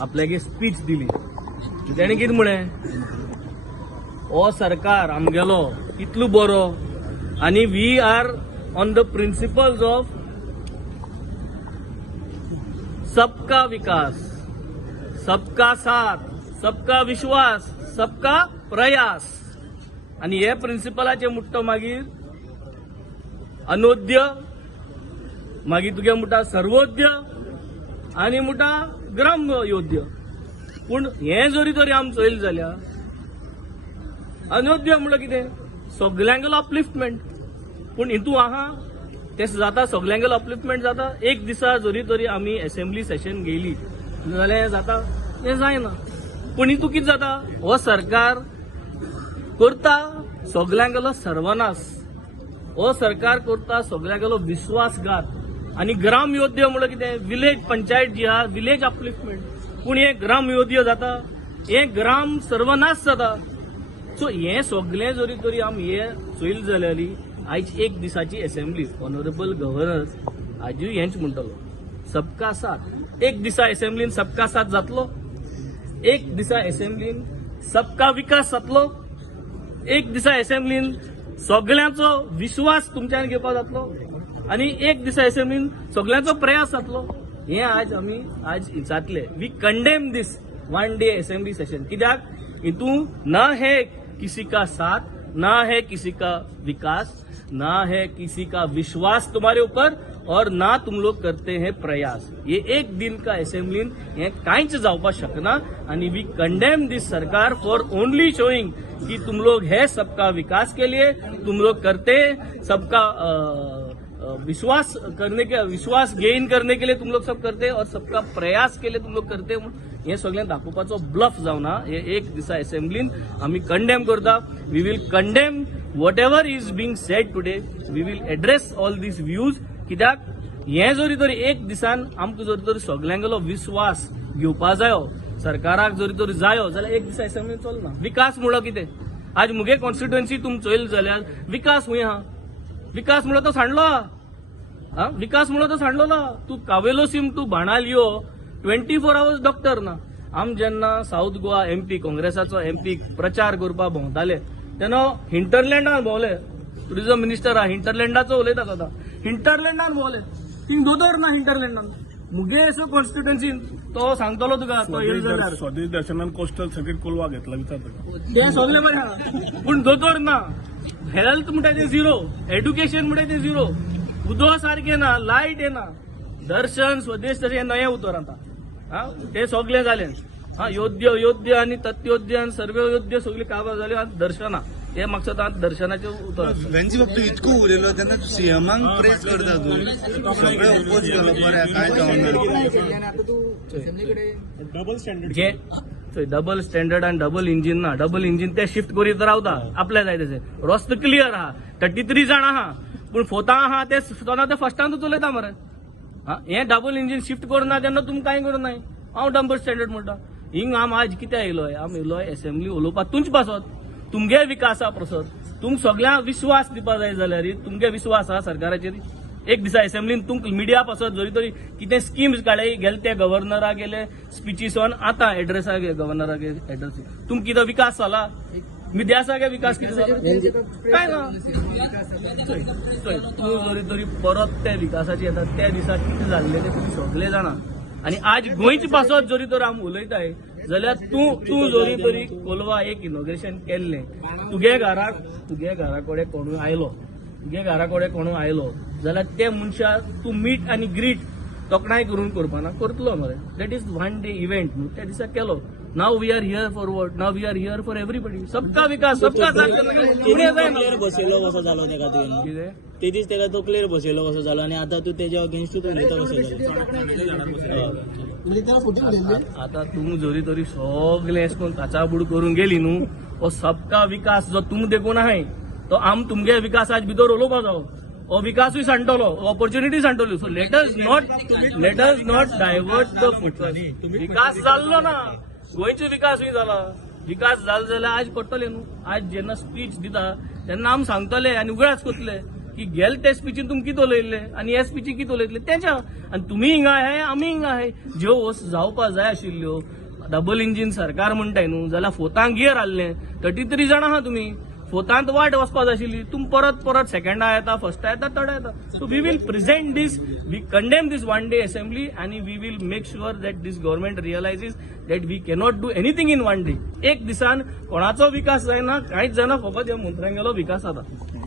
आपल्याक स्पीच दिली. तेणे कितें म्हळें, हो सरकार आमगेलो इतलो बरो आनी we are on the principles of सबका विकास, सबका साथ, सबका विश्वास, सबका प्रयास. आणि हे प्रिंसिपलाचे मुट्टो मागीर अनोद्य, मागीर तुगे मुटा सर्वोद्य आनी मुटा ग्राम्य योद्य. पूण हे जरी तरी आमी चोयलें जाल्यार अनोद्य म्हणल्यार कितें, सगल्यांगेलो अपलिफ्टमेंट. पूण हितू आहा ते जाता, सगल्यांगेलो अपलिफ्टमेंट जाता. एक दिसा जरी तरी आमी असेंब्ली सेशन गेली जाल्यार हें जाता, हें जायना. पूण हितू कितें जाता, हो सरकार करता सगल्यांगेलो सर्वनाश, हो सरकार करता सगल्यांगेलो विश्वासघात. आनी ग्राम योद्य म्हणल्यार कितें, विलेज पंचायत जी आहा, विलेज अपलिफ्टमेंट. पूण हे ग्राम योद्य जाता, हे ग्राम सर्वनाश जाता. सो हे सगळें जरी तरी आमी हे चोयलें जाल्यार आयज एक दिसाची असेंब्ली, ऑनरेबल गव्हर्नर आजूय हेंच म्हणटलो, सबका साथ. एक दिसा असेंब्लीन सबका साथ जातलो, एक दिसा असेंब्लीन सबका विकास जातलो, एक दिसा असेंब्लीन सगळ्यांचो विश्वास तुमच्यान घेवपाक जातलो, आनी एक दिसा असेंब्लीन सगळ्यांचो प्रयास जातलो. हे आज आमी आज जातले. We condemn this one day assembly session. कित्याक हितू ना है किसी का साथ, ना है किसी का विकास, ना है किसी का विश्वास तुम्हारे ऊपर, और ना तुम लोग करते हैं प्रयास. ये एक दिन का असेंब्लीन हे कांयच जावपाक शकना. आणि वी कंडेम दिस सरकार फॉर ओनली शोइंग कि तुम लोग है सबका विकास के लिए, तुम लोग करते सबका विश्वास करने के, विश्वास गेन करने के लिए तुम लोग सब करते, और सबका प्रयास के लिए तुम लोग करते. हे सगळें दाखोवपाचो ब्लफ जावना. हे एक दिसा असेंब्लीन आमी कंडेम करता. We will condemn whatever is being said today. We will address all these views. कित्याक हे जरी तरी एक दिसान आमकां जरी तरी सगळ्यांगेलो विश्वास घेवपा जायो, सरकाराक जरी तरी जायो, जाल्यार एक दिसा असेंब्लीन चलना. विकास म्हणल्यार कितें, आज मुगे कॉन्स्टिट्युएन्सी तुम चोयल जाल्यार विकास खूंय आहा, विकास म्हणल्यार तो सांडलो हा, विकास म्हणल्यार तो सांडलोला. तूं कावेलोसीम तूं बाणाल यो 24 आवर्स डॉक्टर ना. आम जेन्ना साऊथ गोवा एमपी, काँग्रेसाचो एमपी प्रचार करपाक भोंवताले तेन्ना हिंटरलँडान भोंवले. टुरिझम मिनिस्टर आहा, हिंटरलँडाचो उलयता तो. हिंटरलँडान भोंवले, थिंग दोतोर ना हिंटरलँडान. मुगे असो कॉन्स्टिट्युएन्सीन तो सांगतलो तुका, तो येल जाल्यार स्वदेश दर्शनान कोस्टल सर्किट कोलवा घेतला विचार तुका. ते सगळे बरें आहा, पूण दोतोर ना. हेल्थ म्हणटा ते झिरो, एड्युकेशन म्हणटा ते झिरो, उदो सारखे ना, लायट येना. दर्शन स्वदेश तशें नये उतर आता. ते सगळे जाले. योद्य योद्य आणि तत्योद्य आणि सर्व योद्य सगळी काबार जाली. दर्शना हे म्हाका सांगता, दर्शनाचे उतर. वेंची बाबतीत इतको उलयलो तेन्ना सीएमांक प्रेस करता तूं, सगळे ओपोज केलो, बरें काय जावना. डबल स्टँडर्ड आणि डबल इंजिन ना. डबल इंजिन ते शिफ्ट करीत रावता आपल्या जाय तशें. रस्तो क्लियर आहा, 33 जाण आहा, पूण फोता आहा ते स्वता ते फर्स्टानूच उलयता मरे. हे डबल इंजिन शिफ्ट करना तेन्ना तुमकां कांय करनाय. हांव डबल स्टँडर्ड म्हणटा. हिंग आम आज कित्याक येयलोय, आम येयलोय असेंब्ली उलोवपाक तुमचे पासत, तुमगे विकासा पासत. तुम सगळ्यांक विश्वास दिवपाक जाय जाल्यार तुमगे विश्वास आहा सरकाराचेर. एक दिसा असेंब्लीन तुमकां मिडिया पासत जरी तरी कितें स्कीम्स काडले, गेले ते गव्हर्नराक गेले स्पिचीसोन, आतां एड्रेसाक गव्हर्नराक एड्रेस. तुमकां कितें विकास जाला, मिडियासाके विकास कितें जाला, काय ना. तूं जरी तरी परत त्या विकासाचे येता त्या दिसा कितें जाल्लें ते तुमी सगळे जाणा. आनी आज गोंयचे पासत जरी तर आमी उलयताय जाल्यार तूं जरी तरी कोलवा एक इनॉग्रेशन केल्लें, तुगे घरा कडेन कोणूय आयलो, तुगे घरा कडेन कोणूय आयलो जाल्यार ते मनशाक तूं मीट आनी ग्रीट तोखणाय करून करपाना, करतलो मरे. That is one day event न्हू, त्या दिसा केलो. नाव we are here for what, नाव we are here for everybody. सबका विकास, सबका साथ क्लियर बसयलो कसो जालो तेका तुवें. कितें ते दीस तेका तो क्लियर बसयलो कसो जालो, आनी आतां तूं तेज्या अगेन्स्टूच उलयता कसो जालो. आता तुम जरी तरी सगळे अशें करून काचाबूड करून गेली न्हू, हो सबका विकास जो तुम देखून आहाय तो आम तुमगे विकासाच्या भितर उलोवपा जावो. हो विकासूय सांडटलो, ऑपॉर्च्युनिटी सांडटली. So let us not divert the focus. विकास जाल्लो ना, गोंयचो विकासूय जाला. विकास जालो जाल्यार आज पडटले न्हू. आज जेन्ना स्पीच दिता तेन्ना आमी सांगतले आनी उगडास करतले की गेल ते स्पीचीन तुमी कितें उलयल्ले आनी ह्या स्पीची कितें उलयतले तेच्या आनी तुमी हिंगा आहे आमी हिंगा आहे ज्यो वस्त जावपा जाय आशिल्ल्यो डबल इंजीन सरकार म्हणटाय न्हू जाल्यार फोतांक गियर आहले 33 जाणां आहा तुमी फोतांत वाट वचपा जाय आशिल्ली तुमी परत परत सेकंडा येता फर्स्टा येता थर्डा येता so we will present this we condemn this one day assembly आनी we will make sure that this government realises that we cannot do anything in one day एक दिसान कोणाचो विकास जायना कांयच जायना फकत ह्या मंत्र्यांगेलो विकास जाता